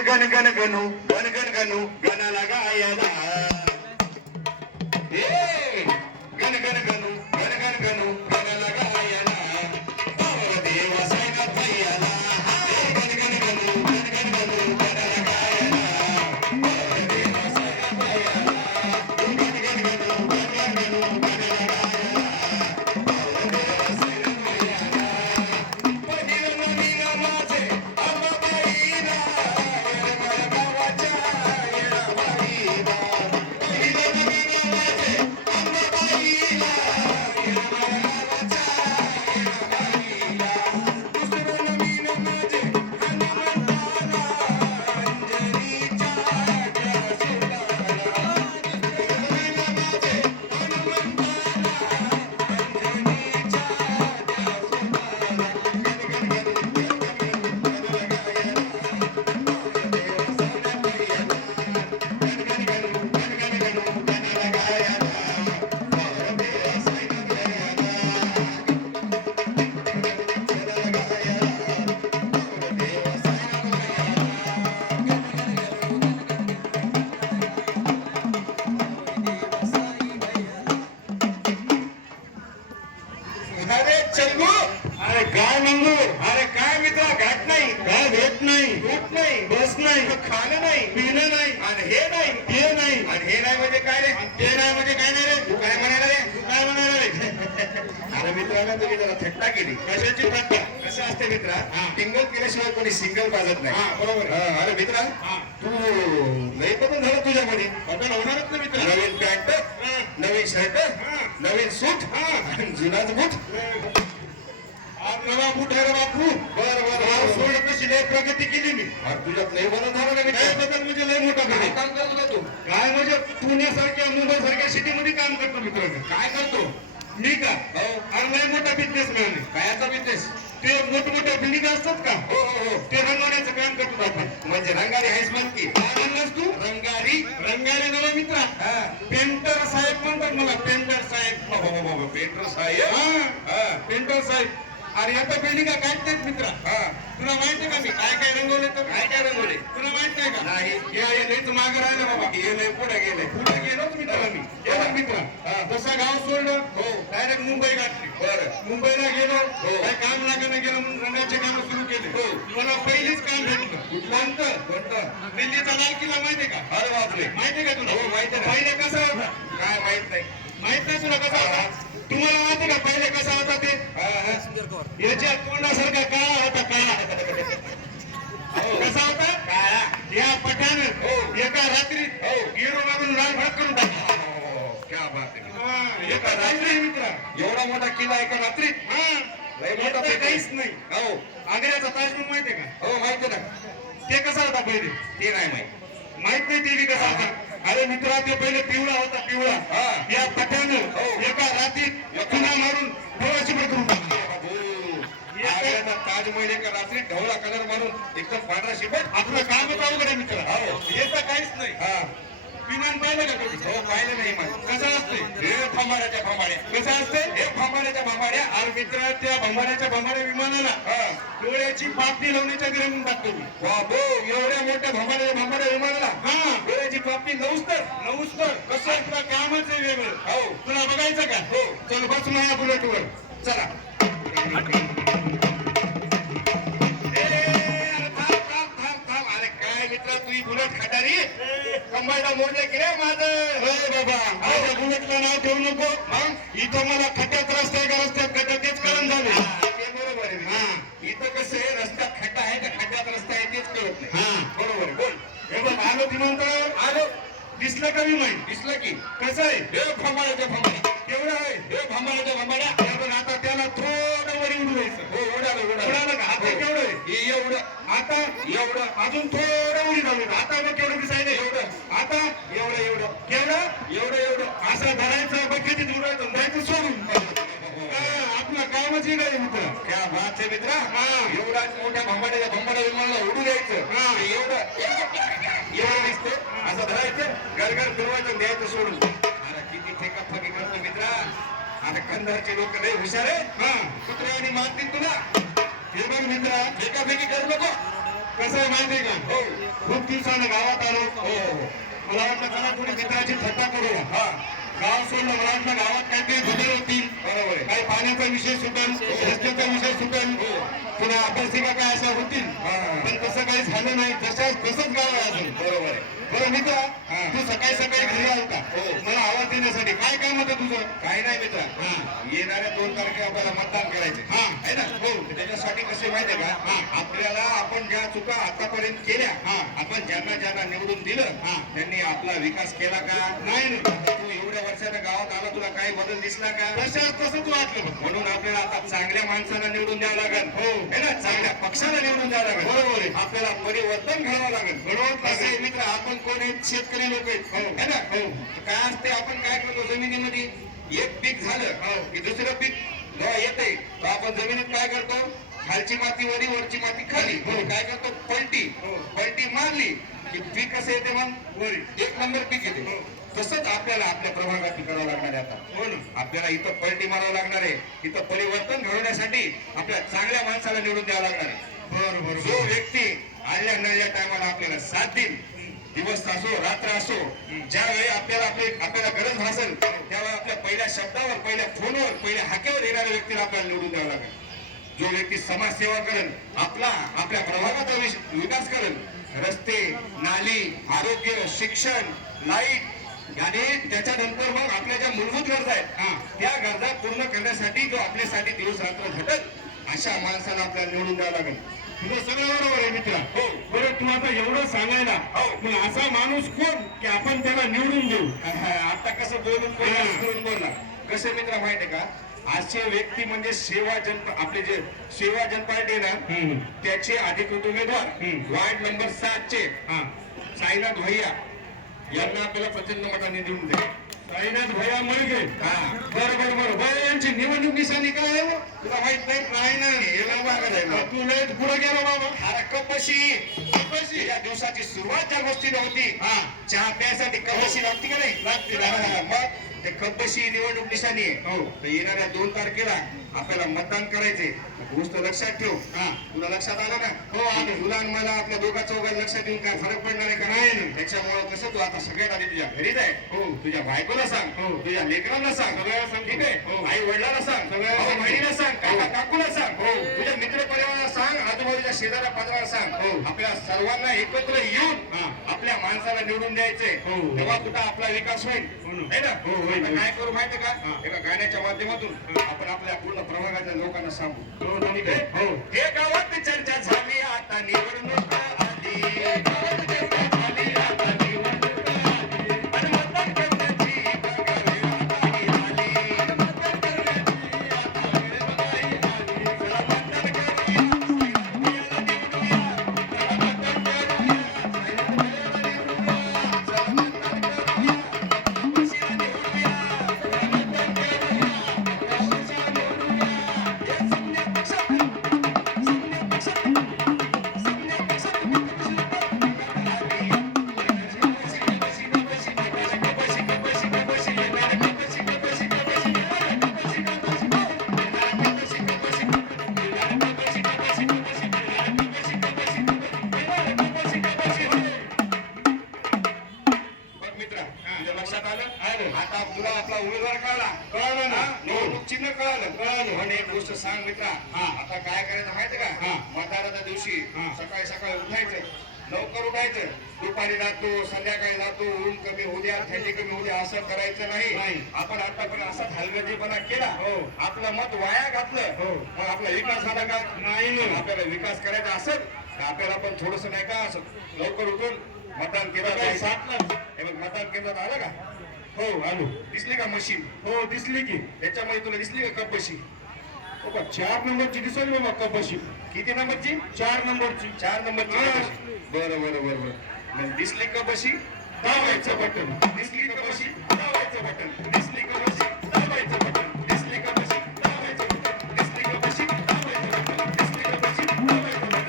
गण गण गणू गण गण गणू गणाला गायला ए गण गण गणू गण गण गणू गणाला गायला पावर देवा सायना भैयाला गण गण गणू गण गण गणू गणाला गायला पावर देवा सायना भैयाला गण गण गणू गण गण गणू गणाला गायला पावर देवा सायना भैयाला पहिलं नवीन माझे अंबाबाईला येरमाळा गावाच्या येराबाईला पहिलं नवीन माझे अंबाबाईला येरमाळा गावाच्या येराबाईला दुसरं नवीन माझे हनुमंताला अंजनीच्या त्या सोडाला दुसरं नवीन माझे हनुमंताला अंजनीच्या त्या सोडाला अरे चलगू अरे काय मंगू अरे काय मित्रा घाट नाही काय भेट नाही उठ नाही बस नाही खाणं नाही पिणं नाही आणि हे नाही ते नाही आणि हे नाही म्हणजे काय रे ते नाही म्हणजे काय नाही रे तू काय म्हणाला रे तू काय म्हणाला रे अरे मित्रांनो तुम्ही जरा थट्टा केली कशाची थट्टा कसं असते मित्रा टिंगल केल्याशिवाय कोणी सिंगल बाजत नाही बरोबर अरे मित्रा तू लय बदल झाला तुझ्यामध्ये बदल होणारच ना मित्र नवीन पॅन्ट नवीन शर्ट नवीन सूट आणि जुनाच बूट नवा बूट आहे रे बापू बर बर सोड कशी लय प्रगती केली मी तुझ्यात लय बदल झाला ना लय बदल म्हणजे लय मोठा बदल काम करतो तू काय म्हणजे पुण्यासारख्या मुंबई सारख्या सिटीमध्ये काम करतो मित्रांनो काय करतो मी का अरे लय मोठा बिझनेसमॅन आहे कायाचा बिझनेस ते मोठमोठ्या बिल्डिंग असतात का हो हो हो ते रंगवण्याचं काम करतो आपण म्हणजे रंगारी आहेस म्हणते काय म्हणलास तू रंगारी रंगारी नवा मित्रा पेंटर साहेब म्हणतात मला पेंटर साहेब पेंटर साहेब पेंटर साहेब अरे आता बिल्डिंग काढतात मित्रा तुला माहितीये का मी काय काय रंगवले तर काय काय रंगवले तुला माहित नाही का नाही हेच मागे राहिलं बाबा गेलंय पुढे गेलोच मित्रा मी मित्रा जसं गाव सोडलं हो डायरेक्ट मुंबई गाठली बरं मुंबईला गेलो काय काम लागणं गेलं म्हणून रंगाचे काम सुरू केले हो मला पहिलेच काम भेटलं कोणतं दिल्लीचा लाल किल्ला माहितीये का अरे बापरे माहितीये का तुला हो माहिती पहिले कसा होता काय माहित नाही तुला कसा होता तुम्हाला माहिती का पहिले कसा होता ते याच्या तोंडासारखा काळा होता काळा कसा होता काळा या पठाण एका रात्रीत गिरो मारून लाल भडक करून टाकला क्या बात आहे एका रात्री मित्र एवढा मोठा किल्ला एका रात्रीत लय मोठा काहीच नाही हो आग्र्याचा ताजमहल माहितीये का हो माहिती ना ते कसा होता पहिले ते नाही माहित नाही ते कसा होता अरे मित्रा ते पहिले पिवळा होता पिवळा या पठाण एका रात्रीत खुणा मारून डोळ्याची करून टाकली ताजमहल एका रात्री ढवळा कलर मारून एकदम पांढरा शिपट आपलं कामच अवघड आहे मित्र येतं काहीच नाही विमान पाहिलं का कधी हो पाहिलं नाही मला कसं असते हे फंबाड्याच्या फंबाड्या कसं असते हे फंबाड्याच्या फंबाड्या आणि मित्र त्या फंबाड्याच्या फंबाड्या विमानाला डोळ्याची पापणी लावण्याच्या गिरवून टाकतो मी बाबो एवढ्या मोठ्या फंबाड्या विमानाला डोळ्याची पापणी नऊस तर कसं आपलं कामच आहे वेगळं हो तुला बघायचं का हो चल बस माझ्या बुलेटवर चला मित्रा तुझी बुलेट खटारी कंबाईला मोडले की रे माझं बाबा माझ्या बुलेटला नाव ठेवू नको इथं मला खड्ड्यात रस्त्या का रस्त्यात खड्डा तेच कळण झाले ते बरोबर आहे इथं कसं आहे रस्त्यात खड्डा आहे का खड्ड्यात रस्ता आहे तेच कळत नाही बरोबर आहे बोल हे बघ आलो विमानतळावर आलो दिसलं का विमान दिसलं की कसं आहे हे फंबाड्याच्या फंबाड्या केवढं आहे हे फंबाड्याच्या फंबाड्या आता त्याला थोडं वरी उडवायचं हो उडालं का आता केवढं आहे एवढं आता एवढं अजून थोडं उडी झालं आता मग केवढं दिसायला एवढं आता एवढं केवढं असं धरायचं बकेटीत उडायचं जायचं सोडून आपलं कामच हे नाही मित्र क्या बात आहे मित्रा एवढा मोठ्या भंबाड्या विमानाला उडू द्यायचं एवढं दिसते असं धरायचं घर फिरवायचं द्यायचं सोडून अरे किती फेकाफेकी करतो मित्रा आता कंधारचे लोक लय हुशार आहे कुत्र्याने मारतील तुला हे बघ मित्रा फेकाफेकी करू नको कसं आहे माहितीये का हो खूप दिवसानं गावात आलो हो मला वाटलं चला थोडी मित्राची थट्टा करूया हा गाव सोडलं मला वाटलं गावात काहीतरी बदल होतील बरोबर आहे काही पाण्याचा विषय सुटेल रस्त्याचा विषय सुटेल पुन्हा अभ्यासिका काय अशा होतील पण तसं काही झालं नाही तसंच गाव आहे अजून बरोबर आहे बरं मित्र तू सकाळी सकाळी घरी आलता मला आवाज देण्यासाठी काय काम होतं तुझं काही नाही मित्र येणाऱ्या 2 तारखेला आपल्याला मतदान करायचे हा आहे ना हो त्याच्यासाठी कसे माहितीये का आपल्याला आपण ज्या चुका आतापर्यंत केल्या आपण ज्यांना ज्यांना निवडून दिलं त्यांनी आपला विकास केला का नाही तू एवढ्या वर्षानं गावात आला तुला काही बदल दिसला का तसंच वाटलं म्हणून आपल्याला आता चांगल्या माणसाला निवडून द्यावं लागेल हो है ना चांगल्या पक्षाला निवडून द्यावं लागेल बरोबर आहे आपल्याला परिवर्तन घडावं लागेल बरोबर कसं आहे मित्र आपण कोण आहेत शेतकरी लोक आहेत है ना हो काय असते आपण काय करतो जमिनीमध्ये एक पीक झालं की दुसरं पीक जेव्हा येते तर आपण जमिनीत काय करतो खालची माती वरची माती खाली काय करतो पलटी मारली की पीक कसं येते मग वरी 1 नंबर पीक येते तसंच आपल्याला आपल्या प्रभागात करावं लागणार आहे आता हो ना आपल्याला इथं पलटी मारावं लागणार आहे इथं परिवर्तन घडवण्यासाठी आपल्या चांगल्या माणसाला निवडून द्यावं लागणार आहे बरोबर जो व्यक्ती आल्या नळल्या टायमाला आपल्याला साथ देईल दिवस असो रात्र असो ज्यावेळी आपल्याला गरज भासेल त्यावेळी आपल्या पहिल्या शब्दावर पहिल्या फोनवर पहिल्या हाकेवर येणाऱ्या व्यक्तीला आपल्याला निवडून द्यावं लागेल जो व्यक्ती समाजसेवा करेल आपल्या प्रभागाचा विकास करेल रस्ते नाली आरोग्य शिक्षण लाईट आणि त्याच्यानंतर मग आपल्या ज्या मूलभूत गरजा आहेत त्या गरजा पूर्ण करण्यासाठी जो आपल्यासाठी दिवस रात्र झटत अशा माणसाला आपल्याला निवडून द्यावं लागेल तुझं सगळं बरोबर आहे मित्र हो बरं तू आता एवढं सांगायला मग असा माणूस कोण की आपण त्याला निवडून देऊ आता कसं बोलून बोलला कसं मित्र माहिती आहे का असे व्यक्ती म्हणजे आपले जे सेवा जन पार्टी ना त्याचे अधिकृत उमेदवार वार्ड नंबर 7 चे साईनाथ भैया यांना आपल्याला प्रचंड मताने निवडून दे साईनाथ भैया मळगे बरोबर यांची निवडणूक निशाणी काय आहे तुला माहित नाही काय नाही तू लय पुढे गेलो बाबा अरे कपशी या दिवसाची सुरुवात ज्या गोष्टीला होती चहा प्यायसाठी कपशी लागते का नाही लागते मग ते कपशी निवडणूक निशाणी आहे तर येणाऱ्या 2 तारखेला आपल्याला मतदान करायचे गोष्ट लक्षात ठेव तुला लक्षात आलं ना हो आणि तुला मला आपल्या दोघा चौघांना लक्षात देऊन काय फरक पडणार आहे का नाही त्याच्यामुळे कसं तू आता सगळ्यात आधी तुझ्या घरीच आहे हो तुझ्या बायकोला सांग हो तुझ्या लेकरांना सांग सगळ्या सांग ठीक आहे आई वडिलांना सांग सगळ्या बहिणीला सांग काका काकूला सांग हो तुझ्या मित्र परिवाराला सांग आजूबाजूच्या शेजाऱ्या पाजाराला सांग हो आपल्या सर्वांना एकत्र येऊन आपल्या माणसाला निवडून द्यायचंय तेव्हा कुठं आपला विकास होईल है ना काय करू माहिती का एका गाण्याच्या माध्यमातून आपण आपल्या पूर्ण प्रभागाच्या लोकांना सांगू हे गावात चर्चा झाली आता निवडणूक आली गावात चर्चा झाली आता निवडणूक आली आणि मतदान करण्याची वेळ आली मतदान करण्याची आता वेळ आली चला मतदान करूया निवडूया चला मतदान करूया चला मतदान करूया कशीला निवडूया चला मतदान करूया कशीला निवडूया हे समन्या पक्षात लक्षात आलं आता तुला आपला उमेदवार कळला ना निवडणूक चिन्ह कळालं पण एक गोष्ट सांग मित्रा आता काय करायचं माहिती का मतदानाच्या दिवशी सकाळी सकाळी उठायचं लवकर उठायचं दुपारी जातो संध्याकाळी जातो ऊन कमी होऊ द्या थंडी कमी होऊ द्या असं करायचं नाही आपण आतापर्यंत असा हलगर्जीपणा केला आपलं मत वाया घातलं मग आपला विकास झाला का नाही आपल्याला विकास करायचा असेल तर आपल्याला पण थोडस नाही का असं लवकर उठून मतदान केंद्रात मतदान केंद्रात आलं का हो आलो दिसली का मशीन हो दिसली की त्याच्यामध्ये तुला दिसली का कपशी 4 नंबरची दिसेल बाबा कपशी किती नंबरची 4 नंबरची बरं दिसली कपशी दाबायचं बटन दिसली कपशी दाबायचं बटन दिसली कपशी दाबायचं बटन दिसली कपशी दाबायचं बटन दिसली कपशी दाबायचं बटन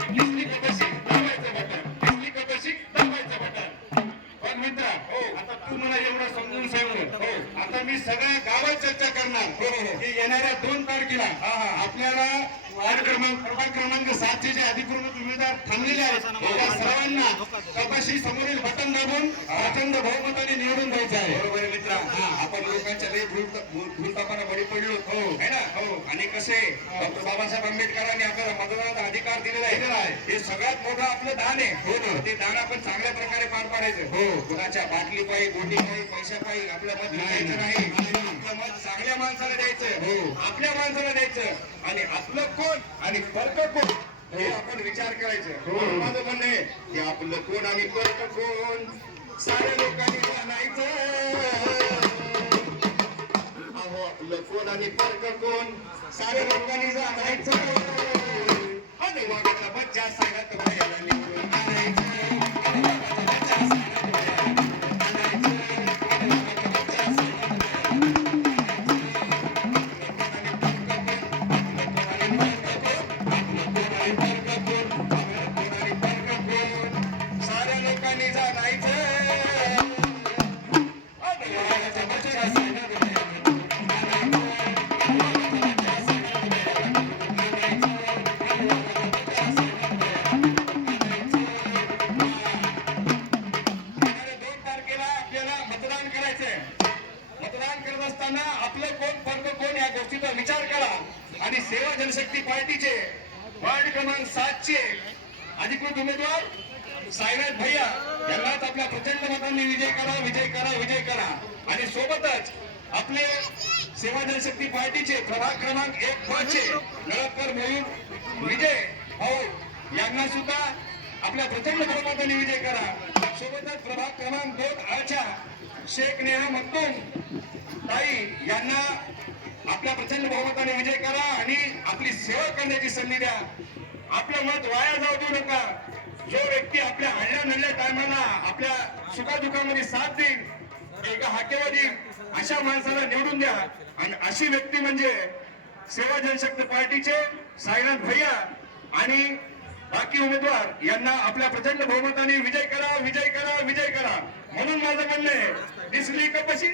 दिसली कपशी दाबायचं बटन दिसली कपशी दाबायचं बटन आता तुम्हाला एवढं समजून सांगून आता मी सगळ्या गावात चर्चा करणार की येणाऱ्या 2 तारखेला आपल्याला वार्ड क्रमांक 7 चे जे अधिकृत उमेदवार थांबलेले आहेत त्या सर्वांना कपाशी समोरील बटन दाबून प्रचंड बहुमताने निवडून द्यायचं आहे. बरोबर आहे मित्रा. आपण लोकांच्या लई भूलतापाना बळी पडलो है ना. आणि कसे डॉक्टर बाबासाहेब आंबेडकरांनी आपल्याला मतदानाचा अधिकार दिलेला आहे. हे सगळ्यात मोठं आपलं दान आहे. ते दान आपण चांगल्या प्रकारे पार पाडायचं. कुणाच्या बाटली पायी गोटी पायी पैशा पायी आपलं मत द्यायचं नाही. आपलं मत चांगल्या माणसाला द्यायचं. आपल्या माणसाला द्यायचं. आणि आपलं कोण आणि फरक कोण हे आपण विचार करायचं. माझं म्हणणं आहे की आपलं कोण आणि फरक कोण साऱ्या लोकांनी जाणायचं. अहो आपलं कोण आणि फरक कोण साऱ्या लोकांनी जाणायचं. आणि वागायचा बच्चा सांगत भयाला निवडून आणायचं. आपलं कोण फरक कोण या गोष्टीचा विचार करा. आणि सेवा जनशक्ती पार्टीचे वार्ड क्रमांक 7 चे अधिकृत उमेदवार साईनाथ भैया यांनाच आपल्या प्रचंड मतांनी विजय करा विजय करा विजय करा. आणि सोबतच आपले सेवा जनशक्ती पार्टीचे प्रभाग क्रमांक 1 चे नळदकर मोहीम विजय भाऊ यांना सुद्धा आपल्या प्रचंड बहुमताने विजय करा. सोबतच प्रभाग क्रमांक 2 च्या शेख नेहा मक्तूम ताई यांना आपल्या प्रचंड बहुमताने विजय करा आणि आपली सेवा करण्याची संधी द्या. आपलं मत वाया जाऊ देऊ नका. जो व्यक्ती आपल्या हल्ल्या नल्ल्या टायमाला आपल्या सुखादुखामध्ये साथ देईल एका हाकेवर येईल अशा माणसाला निवडून द्या. आणि अशी व्यक्ती म्हणजे सेवा जनशक्ती पार्टीचे साईनाथ भैया आणि बाकी उमेदवार यांना आपल्या प्रचंड बहुमताने विजय करा विजय करा विजय करा. म्हणून माझं म्हणणं आहे दिसली कपाशी